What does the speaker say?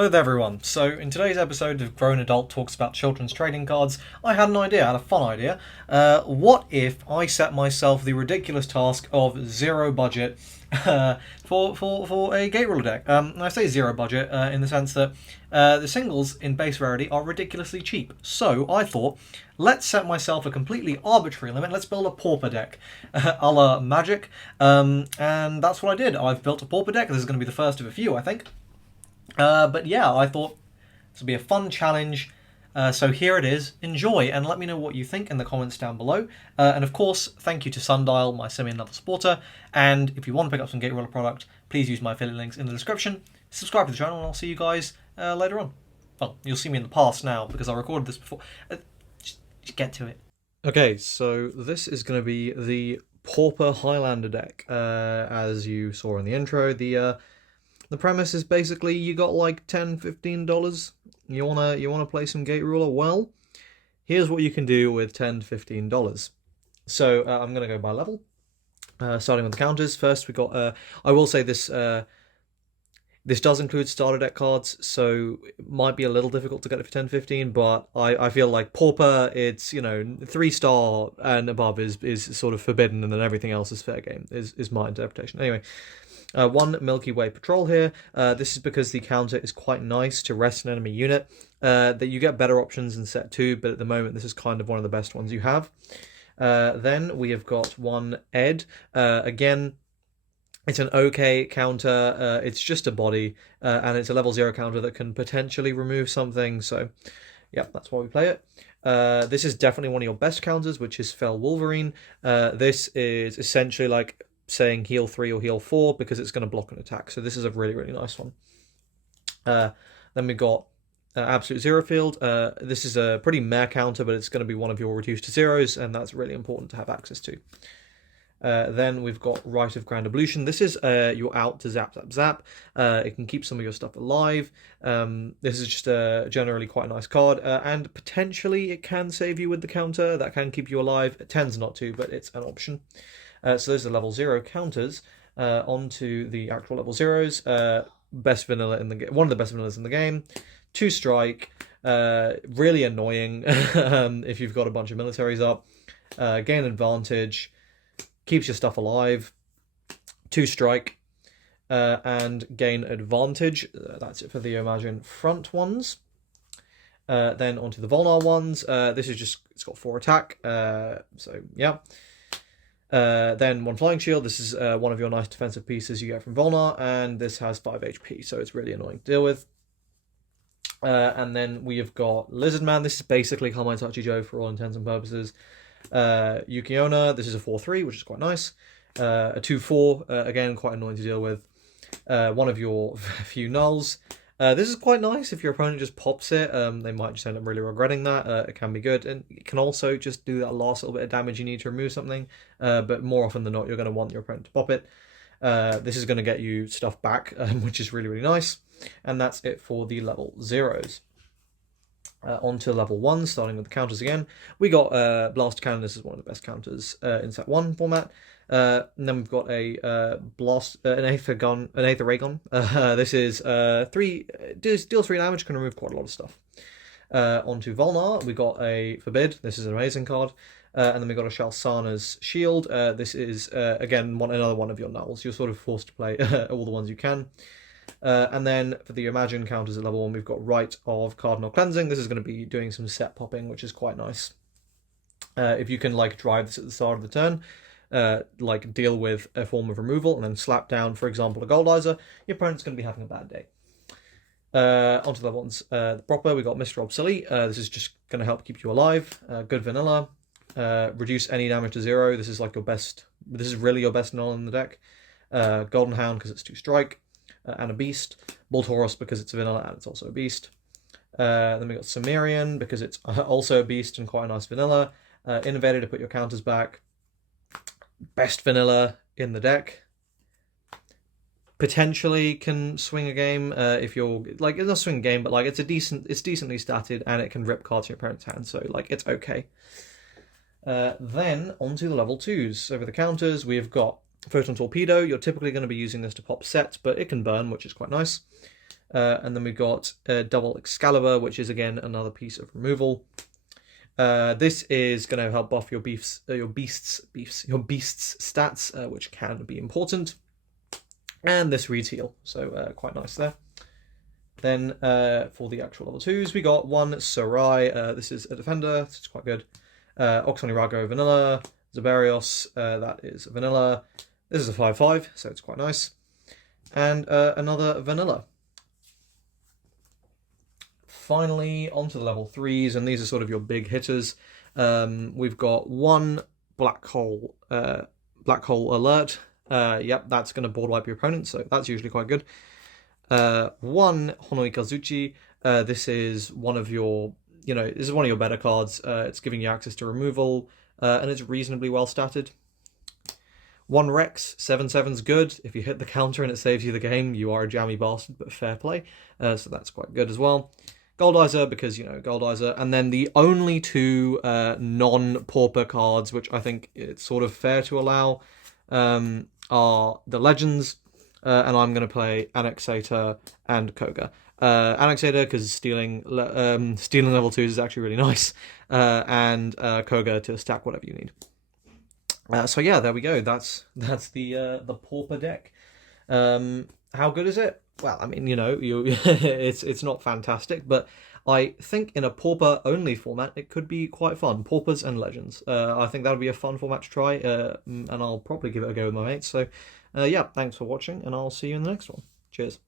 Hello there everyone. So in today's episode of Grown Adult Talks About Children's Trading Cards, I had an idea, I had a fun idea. What if I set myself the ridiculous task of zero budget for a gate ruler deck? And I say zero budget in the sense that the singles in base rarity are ridiculously cheap. So I thought, let's set myself a completely arbitrary limit. Let's build a pauper deck, a la Magic, and that's what I did. I've built a pauper deck. This is going to be the first of a few, I think. But yeah, I thought this would be a fun challenge. So here it is. Enjoy, and let me know what you think in the comments down below. And of course, thank you to Sundial, my semi-another supporter. And if you want to pick up some Gate Roller product, please use my affiliate links in the description. Subscribe to the channel, and I'll see you guys later on. Well, you'll see me in the past now, because I recorded this before. Just get to it. Okay, so this is going to be the Pauper Highlander deck. As you saw in the intro, the premise is basically you got like $10-15. You wanna play some Gate Ruler? Well, here's what you can do with $10 to $15. So I'm gonna go by level. Starting with the counters. First we got I will say this this does include starter deck cards, so it might be a little difficult to get it for 10-15, but I feel like Pauper, it's, you know, 3-star and above is sort of forbidden, and then everything else is fair game, is my interpretation. Anyway. One Milky Way Patrol here. This is because the counter is quite nice to rest an enemy unit. That you get better options in set 2, but at the moment this is kind of one of the best ones you have. Then we have got one Ed. Again, it's an okay counter. It's just a body, and it's a level 0 counter that can potentially remove something. So, yeah, that's why we play it. This is definitely one of your best counters, which is Fell Wolverine. This is essentially like saying heal 3 or heal 4 because it's going to block an attack. So this is a really, really nice one. Then we got Absolute Zero Field. This is a pretty meh counter, but it's going to be one of your reduced to zeros, and that's really important to have access to. Then we've got Rite of Grand Ablution. This is your out to zap, zap, zap. It can keep some of your stuff alive. This is just generally quite a nice card, and potentially it can save you with the counter. That can keep you alive. It tends not to, but it's an option. So those are level 0 counters. Onto the actual level 0s. Best vanilla in the one of the best vanillas in the game. 2 strike. Really annoying if you've got a bunch of militaries up. Gain advantage. Keeps your stuff alive. 2 strike. And gain advantage. That's it for the Imagine front ones. Then onto the Volnar ones. This is just, it's got 4 attack. So yeah. Then 1 Flying Shield. This is one of your nice defensive pieces you get from Volnar, and this has 5 HP, so it's really annoying to deal with. And then we have got Lizard Man. This is basically Kamaitachi Joe for all intents and purposes. Yukiona. This is a 4-3, which is quite nice. A 2-4, again, quite annoying to deal with. One of your few nulls. This is quite nice if your opponent just pops it. They might just end up really regretting that. It can be good, and it can also just do that last little bit of damage you need to remove something. But more often than not, you're going to want your opponent to pop it. This is going to get you stuff back, which is really, really nice. And that's it for the level 0s. On to level 1, starting with the counters again. We got Blast Cannon. This is one of the best counters in set 1 format. And then we've got a an Aether Ray Gun. This is 3 deals 3 damage, can remove quite a lot of stuff. Onto Volnar, we got a Forbid. This is an amazing card. And then we got a Shalsana's Shield. This is again another one of your nulls. You're sort of forced to play all the ones you can. And then for the Imagine counters at level 1, we've got Rite of Cardinal Cleansing. This is going to be doing some set popping, which is quite nice. If you can like drive this at the start of the turn, like deal with a form of removal and then slap down, for example, a Goldizer, your opponent's going to be having a bad day. Onto the ones. The proper, we got Mr. Obsolete. This is just going to help keep you alive. Good vanilla. Reduce any damage to 0. This is like your best. This is really your best null in the deck. Golden Hound because it's 2 strike. And a beast. Boltaurus because it's a vanilla and it's also a beast. Then we got Cimmerian because it's also a beast and quite a nice vanilla. Innovator to put your counters back. Best vanilla in the deck. Potentially can swing a game if you're like, it's not swing a game, but like it's decently statted and it can rip cards in your opponent's hand, so like it's okay. Then onto the level 2s. Over the counters, we've got Photon Torpedo. You're typically going to be using this to pop sets, but it can burn, which is quite nice. And then we've got double Excalibur, which is again another piece of removal. This is going to help buff your beasts' stats, which can be important. And this reads heal, so quite nice there. Then for the actual level 2s, we got one Sarai. This is a defender, so it's quite good. Oxonirago vanilla. Zabarios, that is vanilla. This is a 5/5, so it's quite nice. And another vanilla. Finally, onto the level 3s, and these are sort of your big hitters. We've got one black hole alert. Yep, that's going to board wipe your opponent, so that's usually quite good. One Honoi Kazuchi. This is one of your, this is one of your better cards. It's giving you access to removal, and it's reasonably well statted. One Rex, 7/7's good. If you hit the counter and it saves you the game, you are a jammy bastard, but fair play. So that's quite good as well. Goldizer, because, Goldizer. And then the only two non-Pauper cards, which I think it's sort of fair to allow, are the Legends, and I'm going to play Annexator and Koga. Annexator, because stealing level 2s is actually really nice, and Koga to stack whatever you need. So yeah, there we go. That's the Pauper deck. How good is it? Well, I mean, it's not fantastic, but I think in a Pauper only format it could be quite fun. Paupers and Legends. I think that would be a fun format to try, and I'll probably give it a go with my mates. So yeah, thanks for watching, and I'll see you in the next one. Cheers.